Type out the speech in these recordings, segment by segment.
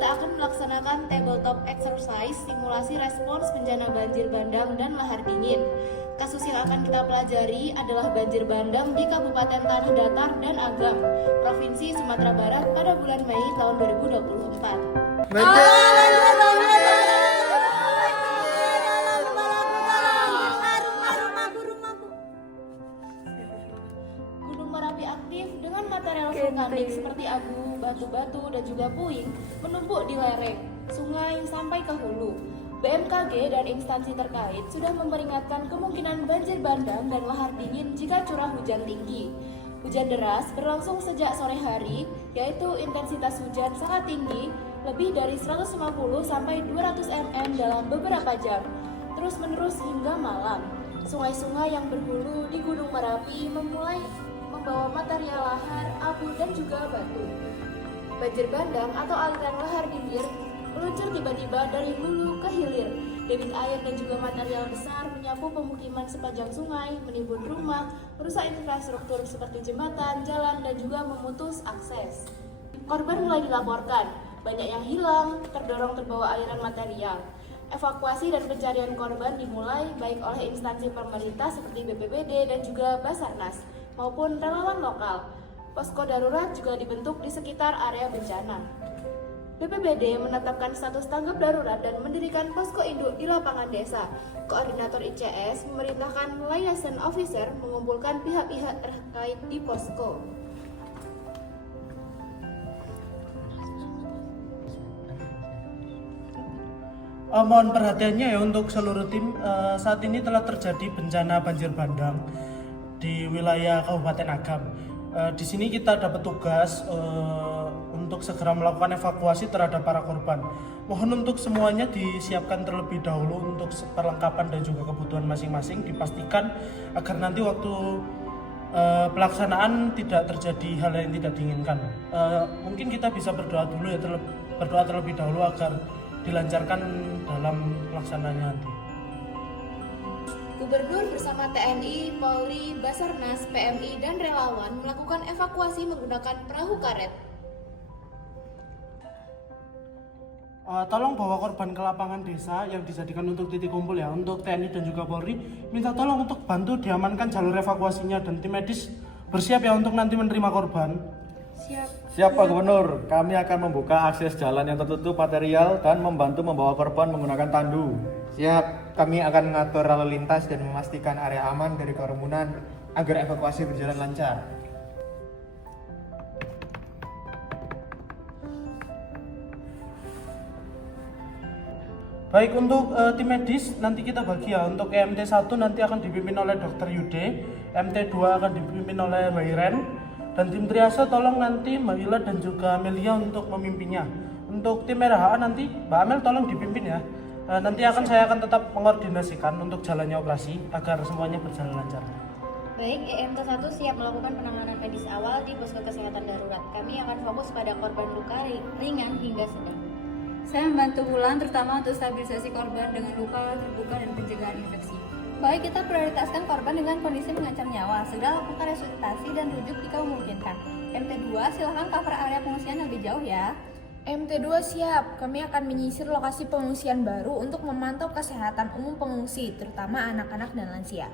kita akan melaksanakan tabletop exercise simulasi respons bencana banjir bandang dan lahar dingin. Kasus yang akan kita pelajari adalah banjir bandang di Kabupaten Tanah Datar dan Agam, Provinsi Sumatera Barat pada bulan Mei tahun 2024. Gunung Merapi aktif dengan material vulkanik seperti abu, batu-batu, dan juga puing menumpuk di lereng, sungai, sampai ke hulu. BMKG dan instansi terkait sudah memperingatkan kemungkinan banjir bandang dan lahar dingin jika curah hujan tinggi. Hujan deras berlangsung sejak sore hari, yaitu intensitas hujan sangat tinggi, lebih dari 150 sampai 200 mm dalam beberapa jam, terus-menerus hingga malam. Sungai-sungai yang berhulu di Gunung Merapi memulai membawa material lahar, abu, dan juga batu. Banjir bandang atau aliran lahar dingin meluncur tiba-tiba dari hulu ke hilir. Debit air dan juga material besar menyapu pemukiman sepanjang sungai, menimbun rumah, merusak infrastruktur seperti jembatan, jalan, dan juga memutus akses. Korban mulai dilaporkan, banyak yang hilang, terdorong terbawa aliran material. Evakuasi dan pencarian korban dimulai baik oleh instansi pemerintah seperti BPBD dan juga Basarnas, maupun relawan lokal. Posko darurat juga dibentuk di sekitar area bencana. BPBD menetapkan status tanggap darurat dan mendirikan posko induk di lapangan desa. Koordinator ICS memerintahkan liaison officer mengumpulkan pihak-pihak terkait di posko. Mohon perhatiannya ya untuk seluruh tim. Saat ini telah terjadi bencana banjir bandang di wilayah Kabupaten Agam. Di sini kita dapat tugas untuk segera melakukan evakuasi terhadap para korban. Mohon untuk semuanya disiapkan terlebih dahulu untuk perlengkapan dan juga kebutuhan masing-masing, dipastikan agar nanti waktu pelaksanaan tidak terjadi hal yang tidak diinginkan. Mungkin kita bisa berdoa dulu ya, berdoa terlebih dahulu agar dilancarkan dalam pelaksanaannya nanti. Gubernur bersama TNI, Polri, Basarnas, PMI, dan relawan melakukan evakuasi menggunakan perahu karet. Tolong bawa korban ke lapangan desa yang dijadikan untuk titik kumpul ya. Untuk TNI dan juga Polri, minta tolong untuk bantu diamankan jalur evakuasinya, dan tim medis bersiap ya untuk nanti menerima korban. Siap Pak Gubernur, kami akan membuka akses jalan yang tertutup material dan membantu membawa korban menggunakan tandu. Siap, kami akan mengatur lalu lintas dan memastikan area aman dari kerumunan agar evakuasi berjalan lancar. Baik, untuk tim medis nanti kita bagi ya. Untuk EMT 1 nanti akan dipimpin oleh Dr. Yude, EMT 2 akan dipimpin oleh Mbak Iren, dan tim triase tolong nanti Mbak Ila dan juga Amelia untuk memimpinnya. Untuk tim RHA nanti Mbak Amel tolong dipimpin ya. Nanti saya akan tetap mengkoordinasikan untuk jalannya operasi agar semuanya berjalan lancar. Baik, EMT 1 siap melakukan penanganan medis awal di posko kesehatan darurat. Kami akan fokus pada korban luka ringan hingga sedang. Saya membantu Wulan terutama untuk stabilisasi korban dengan luka terbuka dan pencegahan infeksi. Baik, kita prioritaskan korban dengan kondisi mengancam nyawa. Segera lakukan resusitasi dan rujuk jika memungkinkan. MT2, silahkan cover area pengungsian lebih jauh ya. MT2 siap, kami akan menyisir lokasi pengungsian baru untuk memantau kesehatan umum pengungsi, terutama anak-anak dan lansia.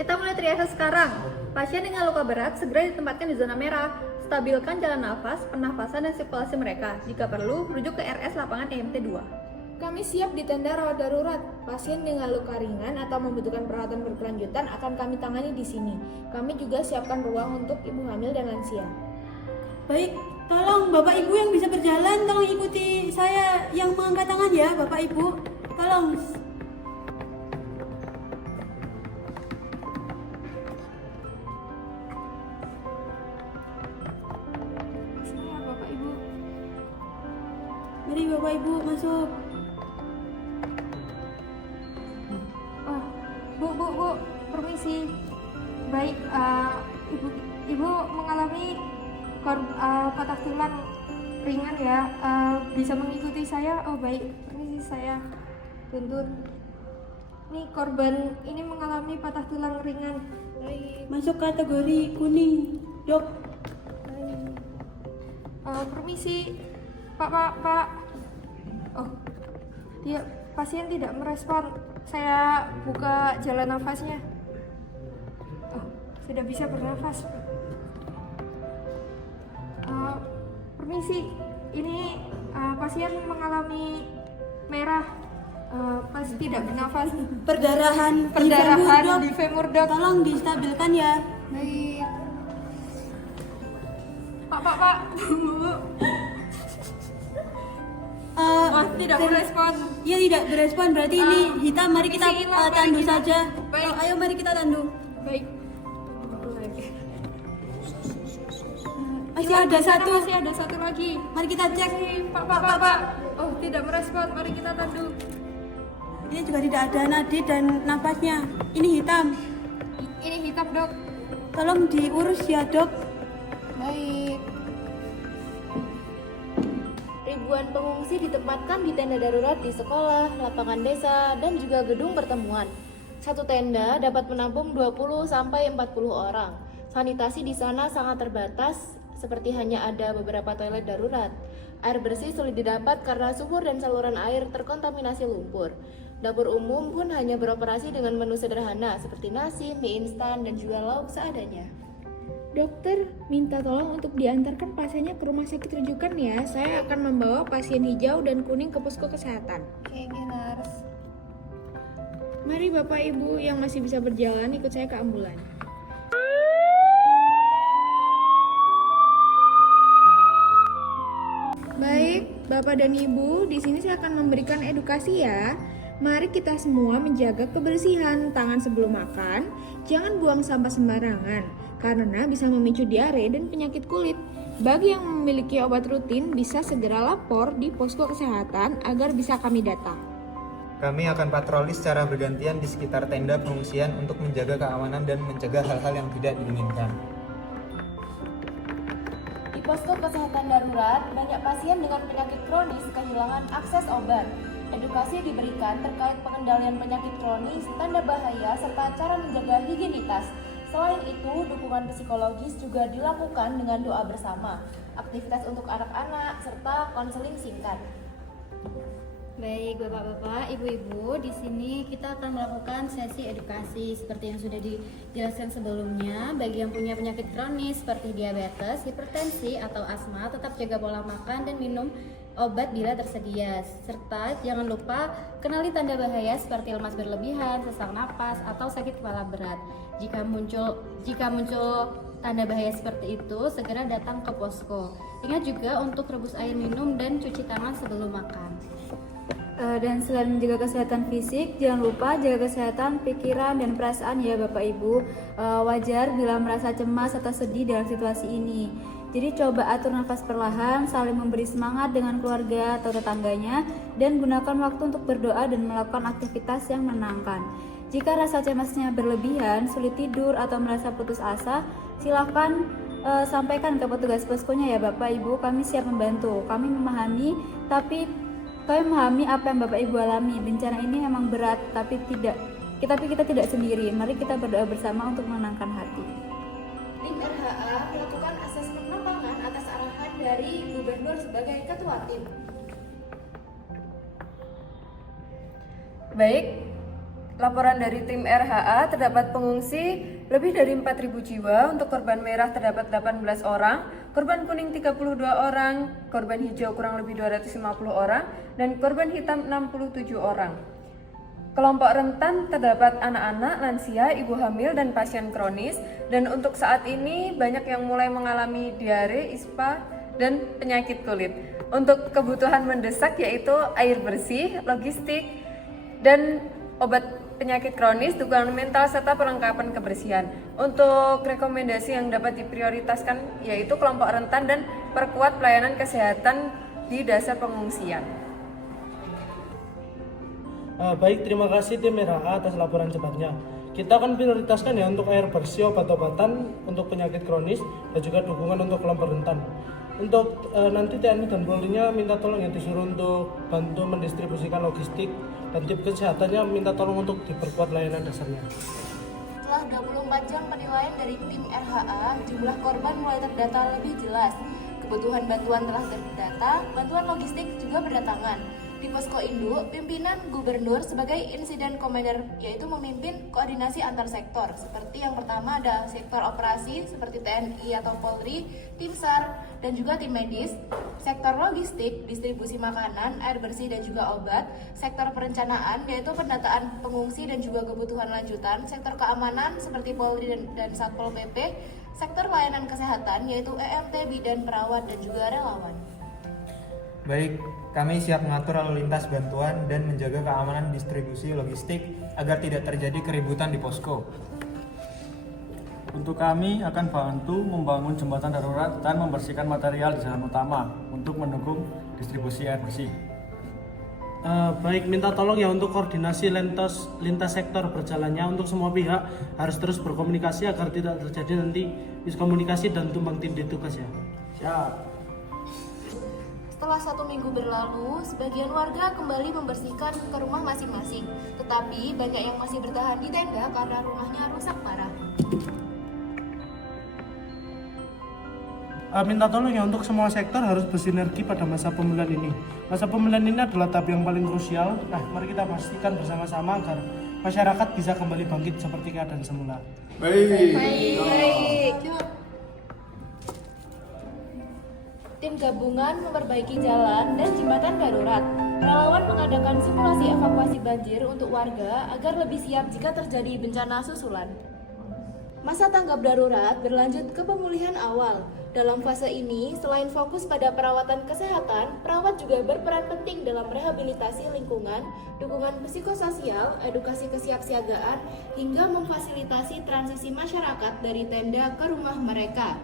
Kita mulai triase sekarang. Pasien dengan luka berat segera ditempatkan di zona merah. Stabilkan jalan nafas, pernafasan, dan sirkulasi mereka. Jika perlu, rujuk ke RS lapangan EMT 2. Kami siap di tenda rawat darurat. Pasien dengan luka ringan atau membutuhkan perawatan berkelanjutan akan kami tangani di sini. Kami juga siapkan ruang untuk ibu hamil dan lansia. Baik, tolong Bapak Ibu yang bisa berjalan, tolong ikuti saya yang mengangkat tangan ya, Bapak Ibu. Tolong. Mari Bapak Ibu masuk. Bu, permisi. Baik, ibu mengalami patah tulang ringan ya. Bisa mengikuti saya? Oh baik, ini saya tuntun. Nih korban ini mengalami patah tulang ringan. Baik. Masuk kategori kuning, dok. Permisi, Pak. Oh, dia pasien tidak merespon. Saya buka jalan nafasnya. Oh, sudah bisa bernafas. Permisi, ini pasien mengalami merah, pas tidak bernafas. Perdarahan Di femur, dok. Tolong distabilkan ya. Baik. Pak. Bu. Wah, tidak merespon. Ya tidak berespon, berarti ini hitam. Mari kita isi hilang, tandu mari kita- saja. Baik. Ayo mari kita tandu. Baik. Masih ada satu. Masih ada satu lagi. Mari kita cek. Pak. Oh, tidak merespon. Mari kita tandu. Ini juga tidak ada nadi dan napasnya. Ini hitam. Ini hitam, dok. Tolong diurus ya, dok. Baik. Ribuan pengungsi ditempatkan di tenda darurat di sekolah, lapangan desa, dan juga gedung pertemuan. Satu tenda dapat menampung 20 sampai 40 orang. Sanitasi di sana sangat terbatas, seperti hanya ada beberapa toilet darurat. Air bersih sulit didapat karena sumur dan saluran air terkontaminasi lumpur. Dapur umum pun hanya beroperasi dengan menu sederhana seperti nasi, mie instan, dan juga lauk seadanya. Dokter, minta tolong untuk diantarkan pasiennya ke rumah sakit rujukan ya. Saya akan membawa pasien hijau dan kuning ke posko kesehatan. Oke, Nars. Mari Bapak Ibu yang masih bisa berjalan ikut saya ke ambulan. Baik, Bapak dan Ibu, di sini saya akan memberikan edukasi ya. Mari kita semua menjaga kebersihan tangan sebelum makan. Jangan buang sampah sembarangan karena bisa memicu diare dan penyakit kulit. Bagi yang memiliki obat rutin bisa segera lapor di posko kesehatan agar bisa kami datang. Kami akan patroli secara bergantian di sekitar tenda pengungsian untuk menjaga keamanan dan mencegah hal-hal yang tidak diinginkan. Di posko kesehatan darurat, banyak pasien dengan penyakit kronis kehilangan akses obat. Edukasi diberikan terkait pengendalian penyakit kronis, tanda bahaya, serta cara menjaga higienitas. Selain itu, dukungan psikologis juga dilakukan dengan doa bersama, aktivitas untuk anak-anak, serta konseling singkat. Baik, Bapak-bapak, Ibu-ibu, di sini kita akan melakukan sesi edukasi seperti yang sudah dijelaskan sebelumnya. Bagi yang punya penyakit kronis seperti diabetes, hipertensi, atau asma, tetap jaga pola makan dan minum obat bila tersedia. Serta jangan lupa kenali tanda bahaya seperti lemas berlebihan, sesak napas, atau sakit kepala berat. Jika muncul tanda bahaya seperti itu, segera datang ke posko. Ingat juga untuk rebus air minum dan cuci tangan sebelum makan. Dan selain menjaga kesehatan fisik, jangan lupa jaga kesehatan pikiran dan perasaan ya Bapak Ibu. Wajar bila merasa cemas atau sedih dalam situasi ini. Jadi coba atur nafas perlahan, saling memberi semangat dengan keluarga atau tetangganya, dan gunakan waktu untuk berdoa dan melakukan aktivitas yang menenangkan. Jika rasa cemasnya berlebihan, sulit tidur atau merasa putus asa, silakan sampaikan ke petugas poskonya ya Bapak Ibu. Kami siap membantu. Kami memahami apa yang Bapak Ibu alami. Bencana ini memang berat, tapi kita tidak sendiri. Mari kita berdoa bersama untuk menenangkan hati. Tim RHA melakukan asesmen lapangan atas arahan dari Gubernur sebagai ketua tim. Baik, laporan dari tim RHA terdapat pengungsi lebih dari 4.000 jiwa. Untuk korban merah terdapat 18 orang, korban kuning 32 orang, korban hijau kurang lebih 250 orang, dan korban hitam 67 orang. Kelompok rentan terdapat anak-anak, lansia, ibu hamil, dan pasien kronis. Dan untuk saat ini banyak yang mulai mengalami diare, ispa, dan penyakit kulit. Untuk kebutuhan mendesak yaitu air bersih, logistik, dan obat penyakit kronis, dukungan mental, serta perlengkapan kebersihan. Untuk rekomendasi yang dapat diprioritaskan yaitu kelompok rentan dan perkuat pelayanan kesehatan di dasar pengungsian. Baik, terima kasih tim RHA atas laporan cepatnya. Kita akan prioritaskan ya untuk air bersih, obat-obatan untuk penyakit kronis, dan juga dukungan untuk kelompok rentan. Untuk nanti TNI dan Polri-nya minta tolong ya disuruh untuk bantu mendistribusikan logistik, dan tim kesehatannya minta tolong untuk diperkuat layanan dasarnya. Setelah 24 jam penilaian dari tim RHA, jumlah korban mulai terdata lebih jelas. Kebutuhan bantuan telah terdata, bantuan logistik juga berdatangan. Di Posko Induk, pimpinan gubernur sebagai insiden commander, yaitu memimpin koordinasi antar sektor. Seperti yang pertama ada sektor operasi seperti TNI atau Polri, tim SAR, dan juga tim medis. Sektor logistik, distribusi makanan, air bersih dan juga obat. Sektor perencanaan, yaitu pendataan pengungsi dan juga kebutuhan lanjutan. Sektor keamanan seperti Polri dan Satpol PP. Sektor layanan kesehatan, yaitu EMT, bidan, perawat, dan juga relawan. Baik, kami siap mengatur lalu lintas bantuan dan menjaga keamanan distribusi logistik agar tidak terjadi keributan di posko. Untuk kami akan bantu membangun jembatan darurat dan membersihkan material di jalan utama untuk mendukung distribusi air bersih. Baik, minta tolong ya untuk koordinasi lintas sektor berjalannya untuk semua pihak harus terus berkomunikasi agar tidak terjadi nanti miskomunikasi dan tumbang tindih tugas ya. Siap. Setelah 1 minggu berlalu, sebagian warga kembali membersihkan ke rumah masing-masing. Tetapi banyak yang masih bertahan di tenda karena rumahnya rusak parah. Minta tolong ya untuk semua sektor harus bersinergi pada masa pemulihan ini. Masa pemulihan ini adalah tahap yang paling krusial. Nah, mari kita pastikan bersama-sama agar masyarakat bisa kembali bangkit seperti keadaan semula. Tim gabungan memperbaiki jalan dan jembatan darurat. Relawan mengadakan simulasi evakuasi banjir untuk warga agar lebih siap jika terjadi bencana susulan. Masa tanggap darurat berlanjut ke pemulihan awal. Dalam fase ini, selain fokus pada perawatan kesehatan, perawat juga berperan penting dalam rehabilitasi lingkungan, dukungan psikososial, edukasi kesiapsiagaan, hingga memfasilitasi transisi masyarakat dari tenda ke rumah mereka.